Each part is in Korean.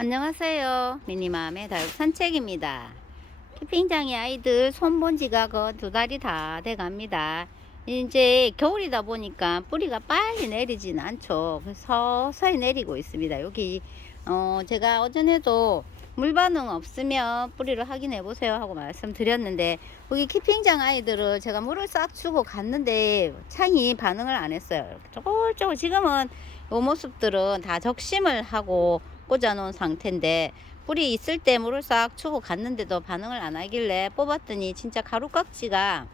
안녕하세요. 미니맘의 다육 산책입니다. 캠핑장에 아이들 손본 지가 그 2달이 다 돼 갑니다. 이제 겨울이다 보니까 뿌리가 빨리 내리진 않죠. 그래서 서서히 내리고 있습니다. 여기 제가 어전에도 물 반응 없으면 뿌리를 확인해 보세요 하고 말씀드렸는데, 여기 캠핑장 아이들을 제가 물을 싹 주고 갔는데 창이 반응을 안 했어요. 조금 지금은 이 모습들은 다 적심을 하고 꽂아 놓은 상태인데, 뿌리 있을 때 물을 싹 주고 갔는데도 반응을 안 하길래 뽑았더니 진짜 가루깍지가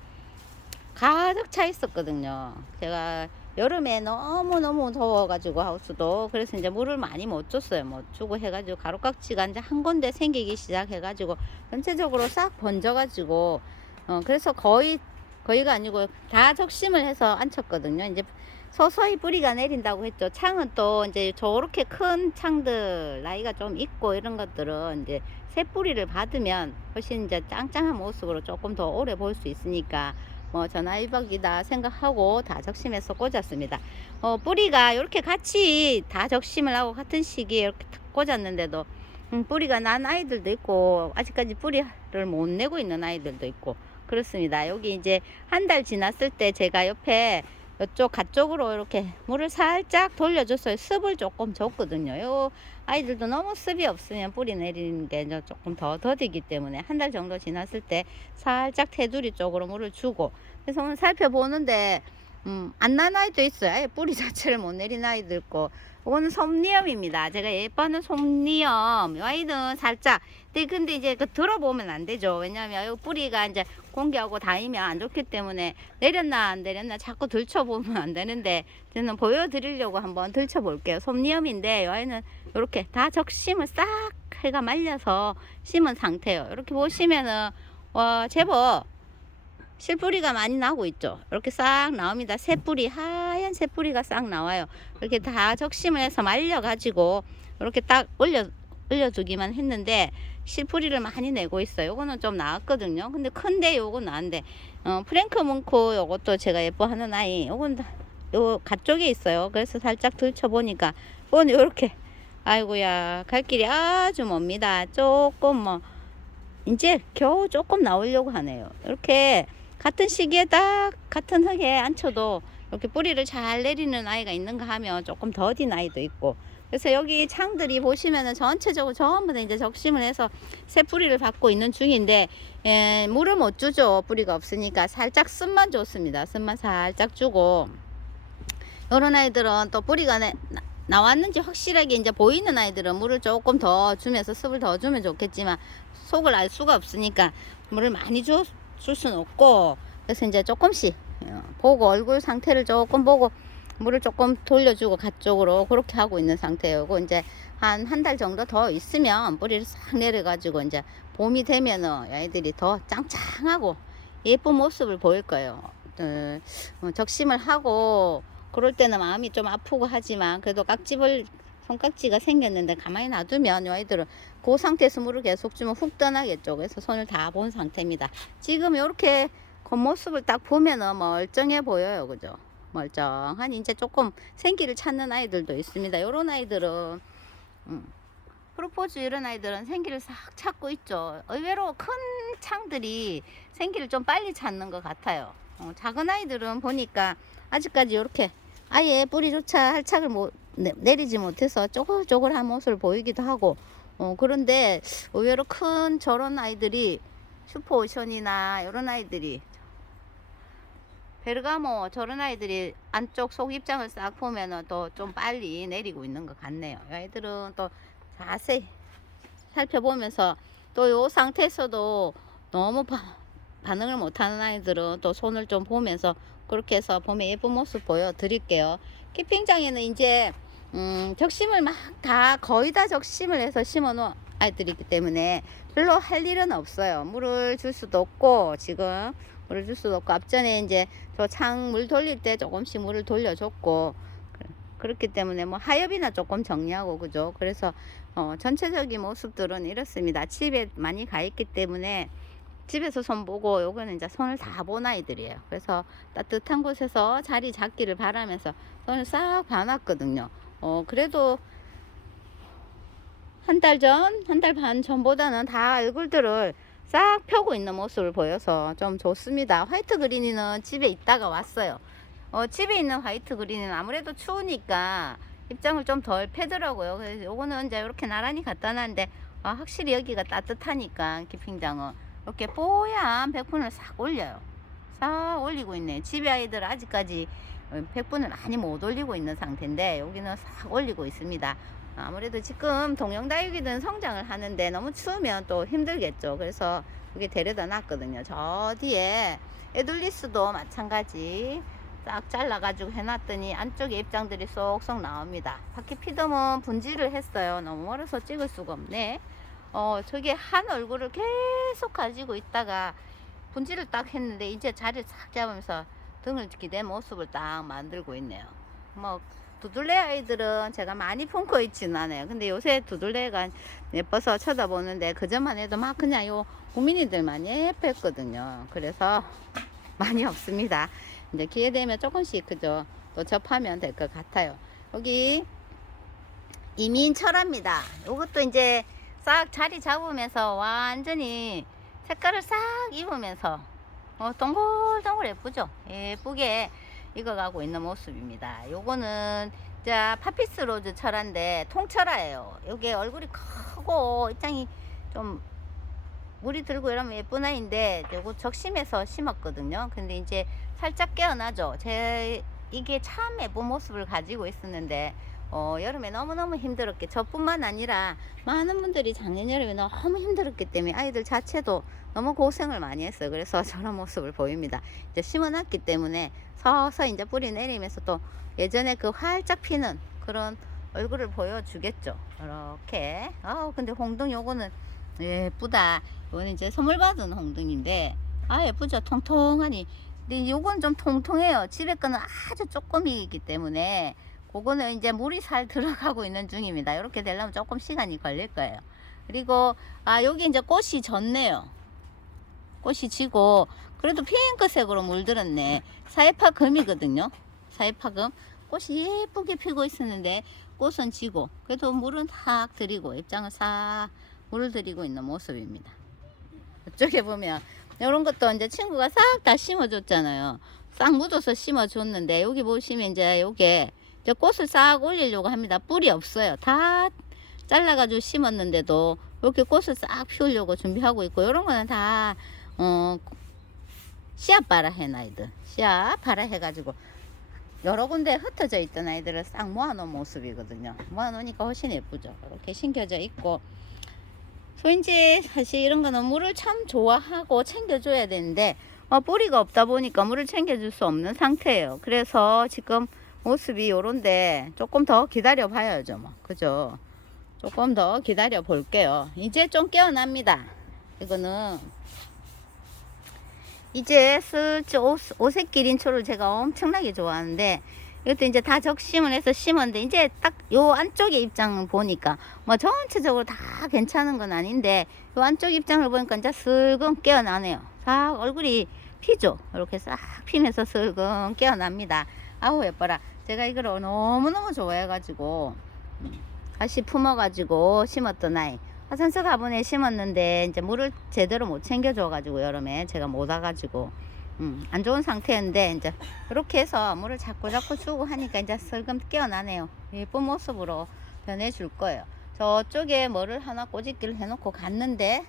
가득 차 있었거든요. 제가 여름에 너무너무 더워가지고 하우스도, 그래서 이제 물을 많이 못 줬어요. 못 주고 해가지고 가루깍지가 이제 한 군데 생기기 시작해가지고 전체적으로 싹 번져가지고 그래서 거의가 아니고 다 적심을 해서 앉혔거든요. 이제 서서히 뿌리가 내린다고 했죠. 창은 또 이제 저렇게 큰 창들, 나이가 좀 있고 이런 것들은 이제 새 뿌리를 받으면 훨씬 이제 짱짱한 모습으로 조금 더 오래 볼 수 있으니까 뭐 전화위복이다 생각하고 다 적심해서 꽂았습니다. 뿌리가 이렇게 같이 다 적심을 하고 같은 시기에 이렇게 탁 꽂았는데도 뿌리가 난 아이들도 있고 아직까지 뿌리를 못 내고 있는 아이들도 있고 그렇습니다. 여기 이제 한 달 지났을 때 제가 옆에 이쪽 가쪽으로 이렇게 물을 살짝 돌려줬어요. 습을 조금 줬거든요. 요 아이들도 너무 습이 없으면 뿌리 내리는 게 조금 더 더디기 때문에 한 달 정도 지났을 때 살짝 테두리 쪽으로 물을 주고, 그래서 오늘 살펴보는데 안 난 아이도 있어요. 아예 뿌리 자체를 못 내린 아이도 있고. 이거는 솜니엄입니다. 제가 예뻐하는 솜니엄. 이 아이는 살짝, 근데 이제 그 들어보면 안 되죠. 왜냐하면 이 뿌리가 이제 공기하고 닿으면 안 좋기 때문에 내렸나 안 내렸나 자꾸 들춰보면 안 되는데, 저는 보여드리려고 한번 들춰볼게요. 솜니엄인데 이 아이는 이렇게 다 적심을 싹 해가 말려서 심은 상태예요. 이렇게 보시면은 제법 실뿌리가 많이 나고 있죠. 이렇게 싹 나옵니다. 새뿌리, 하얀 새뿌리가 싹 나와요. 이렇게 다 적심을 해서 말려 가지고 이렇게 딱 올려두기만 했는데 실뿌리를 많이 내고 있어요. 요거는 좀 나았거든요. 근데 큰데 요거 나은데 프랭크 뭉크 요것도 제가 예뻐하는 아이, 요건 요 가쪽에 있어요. 그래서 살짝 들춰 보니까 이건 요렇게, 아이고야, 갈 길이 아주 멉니다. 조금 뭐 이제 겨우 조금 나오려고 하네요. 이렇게 같은 시기에 딱 같은 흙에 앉혀도 이렇게 뿌리를 잘 내리는 아이가 있는가 하면 조금 더딘 아이도 있고, 그래서 여기 창들이 보시면은 전체적으로 전부 다 이제 적심을 해서 새 뿌리를 받고 있는 중인데, 물을 못 주죠. 뿌리가 없으니까 살짝 습만 줬습니다. 습만 살짝 주고, 요런 아이들은 또 뿌리가 나왔는지 확실하게 이제 보이는 아이들은 물을 조금 더 주면서 습을 더 주면 좋겠지만 속을 알 수가 없으니까 물을 많이 줄 수는 없고, 그래서 이제 조금씩 보고 얼굴 상태를 조금 보고 물을 조금 돌려주고 가쪽으로 그렇게 하고 있는 상태예요. 이제 한 달 정도 더 있으면 뿌리를 싹 내려가지고 이제 봄이 되면은 아이들이 더 짱짱하고 예쁜 모습을 보일 거예요. 적심을 하고 그럴 때는 마음이 좀 아프고 하지만 그래도 손깍지가 생겼는데 가만히 놔두면 이 아이들은 그 상태에서 물을 계속 주면 훅 떠나겠죠. 그래서 손을 다 본 상태입니다. 지금 이렇게 겉모습을 딱 보면은 멀쩡해 보여요. 그죠? 멀쩡하니 이제 조금 생기를 찾는 아이들도 있습니다. 이런 아이들은 프로포즈, 이런 아이들은 생기를 싹 찾고 있죠. 의외로 큰 창들이 생기를 좀 빨리 찾는 것 같아요. 작은 아이들은 보니까 아직까지 이렇게 아예 뿌리조차 할착을 내리지 못해서 쪼글쪼글한 모습을 보이기도 하고, 그런데 의외로 큰 저런 아이들이 슈퍼오션이나 이런 아이들이, 베르가모 저런 아이들이 안쪽 속 입장을 싹 보면은 또 좀 빨리 내리고 있는 것 같네요. 이 아이들은 또 자세히 살펴보면서 또 요 상태에서도 너무 반응을 못하는 아이들은 또 손을 좀 보면서 그렇게 해서 봄에 예쁜 모습 보여드릴게요. 캠핑장에는 이제 적심을 막 다 거의 다 적심을 해서 심어 놓은 아이들이기 때문에 별로 할 일은 없어요. 물을 줄 수도 없고, 지금 물을 줄 수도 없고, 앞전에 이제 저 창 물 돌릴 때 조금씩 물을 돌려줬고, 그렇기 때문에 뭐 하엽이나 조금 정리하고, 그죠? 그래서 전체적인 모습들은 이렇습니다. 집에 많이 가 있기 때문에 집에서 손 보고, 요거는 이제 손을 다 본 아이들이에요. 그래서 따뜻한 곳에서 자리 잡기를 바라면서 손을 싹 봐놨거든요. 그래도 한 달 전, 한 달 반 전보다는 다 얼굴들을 싹 펴고 있는 모습을 보여서 좀 좋습니다. 화이트 그린이는 집에 있다가 왔어요. 집에 있는 화이트 그린은 아무래도 추우니까 입장을 좀 덜 패더라고요. 그래서 요거는 이제 이렇게 나란히 갖다 놨는데 확실히 여기가 따뜻하니까 키핑장은 이렇게 뽀얀 백분을 싹 올려요. 싹 올리고 있네. 집에 아이들 아직까지 백분을 많이 못 올리고 있는 상태인데 여기는 싹 올리고 있습니다. 아무래도 지금 동영다육이든 성장을 하는데 너무 추우면 또 힘들겠죠. 그래서 여기 데려다 놨거든요. 저 뒤에 에둘리스도 마찬가지 싹 잘라가지고 해놨더니 안쪽에 입장들이 쏙쏙 나옵니다. 바퀴 피덤은 분지를 했어요. 너무 멀어서 찍을 수가 없네. 저게 한 얼굴을 계속 가지고 있다가 분지를 딱 했는데 이제 자리를 싹 잡으면서 등을 기댄 모습을 딱 만들고 있네요. 뭐 두들레 아이들은 제가 많이 품고 있지는 않아요. 근데 요새 두들레가 예뻐서 쳐다보는데 그전만 해도 막 그냥 요 구민이들만 예뻤거든요. 그래서 많이 없습니다. 이제 기회 되면 조금씩 그죠 또 접하면 될 것 같아요. 여기 이민철합니다. 요것도 이제 싹 자리 잡으면서 완전히 색깔을 싹 입으면서 동글동글 예쁘죠. 예쁘게 익어가고 있는 모습입니다. 요거는 자 파피스 로즈 철화인데 통철화예요. 요게 얼굴이 크고 입장이 좀 물이 들고 이러면 예쁜 아이인데 요거 적심해서 심었거든요. 근데 이제 살짝 깨어나죠. 이게 참 예쁜 모습을 가지고 있었는데 여름에 너무너무 힘들었게 저뿐만 아니라 많은 분들이 작년 여름에 너무 힘들었기 때문에 아이들 자체도 너무 고생을 많이 했어요. 그래서 저런 모습을 보입니다. 이제 심어놨기 때문에 서서히 이제 뿌리 내리면서 또 예전에 그 활짝 피는 그런 얼굴을 보여주겠죠. 이렇게 근데 홍등 요거는 예쁘다. 이거는 이제 선물 받은 홍등인데 예쁘죠. 통통하니. 근데 요건 좀 통통해요. 집에 거는 아주 조금이기 때문에 그거는 이제 물이 잘 들어가고 있는 중입니다. 이렇게 되려면 조금 시간이 걸릴 거예요. 그리고 여기 이제 꽃이 졌네요. 꽃이 지고 그래도 핑크색으로 물들었네. 사이파금이거든요. 사이파금 꽃이 예쁘게 피고 있었는데 꽃은 지고 그래도 물은 탁 들이고 입장을 싹 물을 들이고 있는 모습입니다. 이쪽에 보면 이런 것도 이제 친구가 싹 다 심어줬잖아요. 싹 묻어서 심어줬는데 여기 보시면 이제 요게 이제 꽃을 싹 올리려고 합니다. 뿔이 없어요. 다 잘라가지고 심었는데도 이렇게 꽃을 싹 피우려고 준비하고 있고 이런 거는 다 씨앗 발아 해 아이들 씨앗 발아 해가지고 여러 군데 흩어져 있던 아이들을 싹 모아놓은 모습이거든요. 모아놓으니까 훨씬 예쁘죠. 이렇게 심겨져 있고 소인지 사실 이런 거는 물을 참 좋아하고 챙겨줘야 되는데 뿌리가 없다 보니까 물을 챙겨줄 수 없는 상태예요. 그래서 지금 모습이 요런데 조금 더 기다려 봐야죠. 뭐 그죠? 조금 더 기다려 볼게요. 이제 좀 깨어납니다. 이거는 이제 슬쩍 오색 기린초를 제가 엄청나게 좋아하는데 이것도 이제 다 적심을 해서 심었는데 이제 딱 요 안쪽의 입장을 보니까 뭐 전체적으로 다 괜찮은 건 아닌데 요 안쪽 입장을 보니까 이제 슬금 깨어나네요. 싹 얼굴이 피죠. 이렇게 싹 피면서 슬금 깨어납니다. 아우 예뻐라. 제가 이걸 너무너무 좋아해가지고 다시 품어가지고 심었던 아이. 화산서 가본에 심었는데 이제 물을 제대로 못 챙겨줘가지고 여름에 제가 못 와가지고 안 좋은 상태인데 이제 이렇게 해서 물을 자꾸 주고 하니까 이제 슬금 깨어나네요. 예쁜 모습으로 변해줄 거예요. 저쪽에 뭐를 하나 꼬집기를 해놓고 갔는데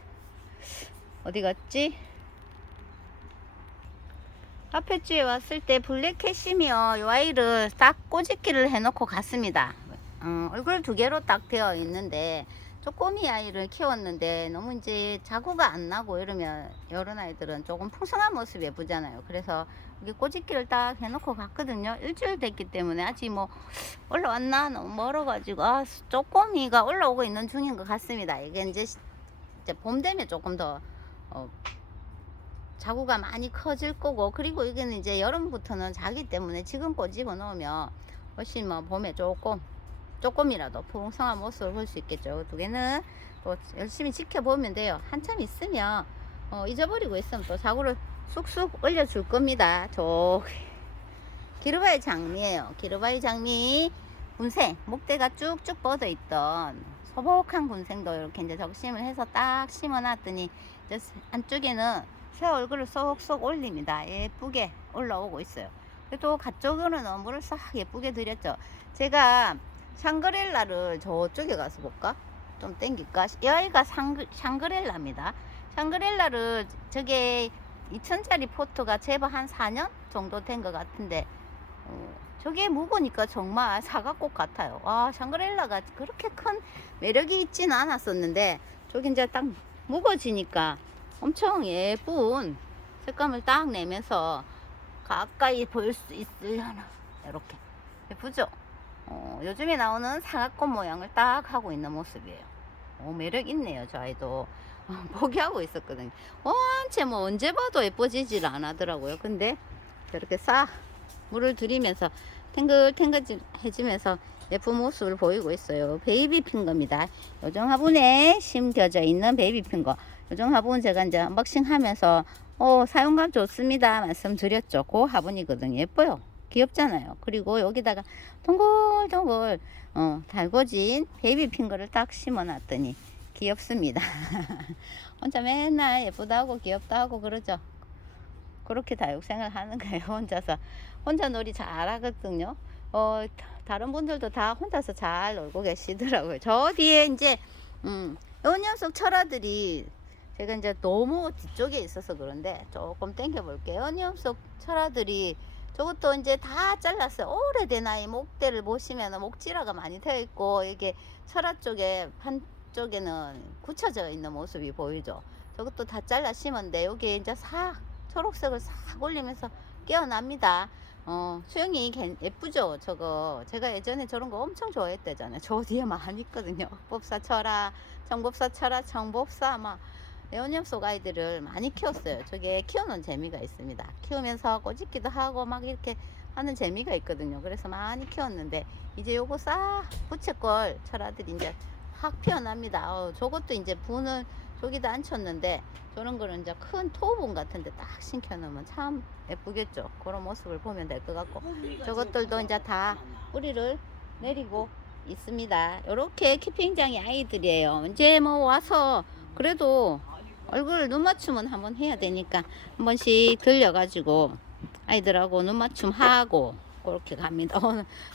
어디 갔지? 앞에 주에 왔을 때 블랙캐시미어 요 아이를 딱 꼬집기를 해놓고 갔습니다. 얼굴 두 개로 딱 되어 있는데 쪼꼬미 아이를 키웠는데 너무 이제 자구가 안 나고 이러면 이런 아이들은 조금 풍성한 모습이 예쁘잖아요. 그래서 여기 꼬집기를 딱 해놓고 갔거든요. 일주일 됐기 때문에 아직 뭐 올라왔나 너무 멀어가지고 쪼꼬미가 올라오고 있는 중인 것 같습니다. 이게 이제 봄 되면 조금 더 자구가 많이 커질 거고 그리고 이게는 이제 여름부터는 자기 때문에 지금 꼬집어 놓으면 훨씬 뭐 봄에 조금이라도 풍성한 모습을 볼 수 있겠죠. 두 개는 또 열심히 지켜보면 돼요. 한참 있으면 잊어버리고 있으면 또 자구를 쑥쑥 올려줄 겁니다. 저 기르바이 장미예요. 기르바이 장미 분생 목대가 쭉쭉 뻗어 있던 소복한 군생도 이렇게 이제 적심을 해서 딱 심어 놨더니 이제 안쪽에는 새 얼굴을 쏙쏙 올립니다. 예쁘게 올라오고 있어요. 그래도 가쪽으로는 물을 싹 예쁘게 들였죠. 제가 샹그렐라를 저쪽에 가서 볼까? 좀 땡길까? 여기가 샹그렐라입니다. 샹그렐라를 저게 2,000짜리 포트가 제법 한 4년 정도 된 것 같은데 저게 묵으니까 정말 사과꽃 같아요. 와, 샹그렐라가 그렇게 큰 매력이 있지는 않았었는데 저기 이제 딱 묵어지니까 엄청 예쁜 색감을 딱 내면서 가까이 볼 수 있으려나 이렇게 예쁘죠? 요즘에 나오는 사과꽃 모양을 딱 하고 있는 모습이에요. 매력 있네요. 저 아이도 포기하고 있었거든요. 원체 뭐 언제 봐도 예뻐지질 않더라고요. 근데 저렇게 싹 물을 들이면서 탱글탱글해지면서 예쁜 모습을 보이고 있어요. 베이비 핑거입니다. 요정 화분에 심겨져 있는 베이비 핑거. 요정 화분 제가 이제 언박싱 하면서 사용감 좋습니다 말씀드렸죠. 그 화분이거든요. 예뻐요. 귀엽잖아요. 그리고 여기다가 동글동글 달궈진 베이비 핑거를 딱 심어 놨더니 귀엽습니다. 혼자 맨날 예쁘다고 귀엽다고 그러죠. 그렇게 다육생활 하는 거예요. 혼자 놀이 잘 하거든요. 다른 분들도 다 혼자서 잘 놀고 계시더라고요. 저 뒤에 이제 요 녀석 철화들이 제가 이제 너무 뒤쪽에 있어서 그런데 조금 당겨 볼게요. 요 녀석 철화들이 저것도 이제 다 잘랐어요. 오래된 아이 목대를 보시면 목지라가 많이 되어 있고 이게 철화 쪽에 한쪽에는 굳혀져 있는 모습이 보이죠. 저것도 다 잘라 심었는데 여기 이제 싹 초록색을 싹 올리면서 깨어납니다. 수영이 예쁘죠. 저거 제가 예전에 저런 거 엄청 좋아했대잖아요. 저 뒤에 많이 있거든요. 법사 철화, 청법사 철화, 청법사 막 녀석 아이들을 많이 키웠어요. 저게 키우는 재미가 있습니다. 키우면서 꼬집기도 하고 막 이렇게 하는 재미가 있거든요. 그래서 많이 키웠는데 이제 요거 싹 부채꼴 철화들이 이제 확 피어납니다. 저것도 이제 분을 저기다 앉혔는데 저런 거는 이제 큰 토분 같은데 딱 심겨 놓으면 참 예쁘겠죠. 그런 모습을 보면 될 것 같고 저것들도 이제 다 뿌리를 내리고 있습니다. 요렇게 키핑장의 아이들이에요. 이제 뭐 와서 그래도 얼굴 눈 맞춤은 한번 해야 되니까 한 번씩 들려가지고 아이들하고 눈 맞춤 하고 그렇게 갑니다.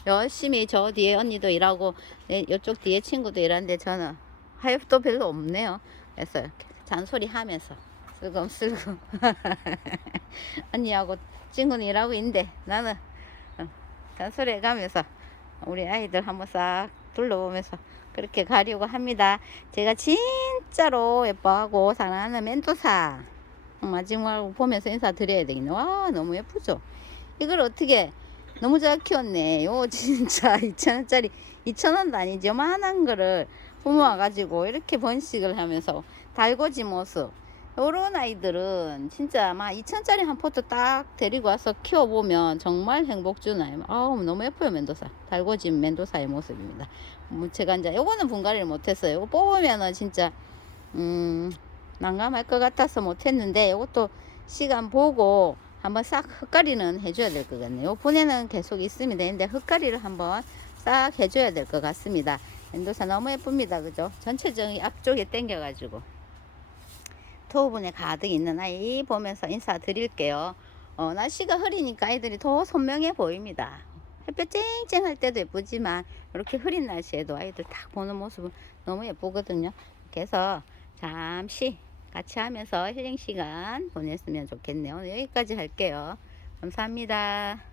열심히 저 뒤에 언니도 일하고 이쪽 뒤에 친구도 일하는데 저는 하엽도 별로 없네요. 그래서 이렇게 잔소리 하면서 슬금슬금 언니하고 친구는 일하고 있는데 나는 잔소리 해가면서 우리 아이들 한번 싹 둘러보면서 그렇게 가려고 합니다. 제가 진짜로 예뻐하고 사랑하는 멘토사 마지막으로 보면서 인사드려야 되겠네. 와, 너무 예쁘죠? 이걸 어떻게 너무 잘 키웠네. 요 진짜 2,000원짜리 2,000원도 아니지 요만한 거를 품어와가지고 이렇게 번식을 하면서 달궈진 모습. 요런 아이들은 진짜 막 2,000원짜리 한 포트 딱 데리고 와서 키워보면 정말 행복 주나요. 너무 예뻐요. 멘도사 달궈진 멘도사의 모습입니다. 제가 이제 요거는 분갈이를 못했어요. 요거 뽑으면은 진짜 난감할 것 같아서 못했는데 요것도 시간 보고 한번 싹 흙갈이는 해줘야 될 것 같네요. 요 분에는 계속 있습니다. 근데 흙갈이를 한번 싹 해줘야 될 것 같습니다. 멘도사 너무 예쁩니다. 그죠? 전체적인 앞쪽에 당겨가지고 토분에 가득 있는 아이 보면서 인사드릴게요. 날씨가 흐리니까 아이들이 더 선명해 보입니다. 햇볕 쨍쨍할 때도 예쁘지만 이렇게 흐린 날씨에도 아이들 딱 보는 모습은 너무 예쁘거든요. 그래서 잠시 같이 하면서 힐링 시간 보냈으면 좋겠네요. 오늘 여기까지 할게요. 감사합니다.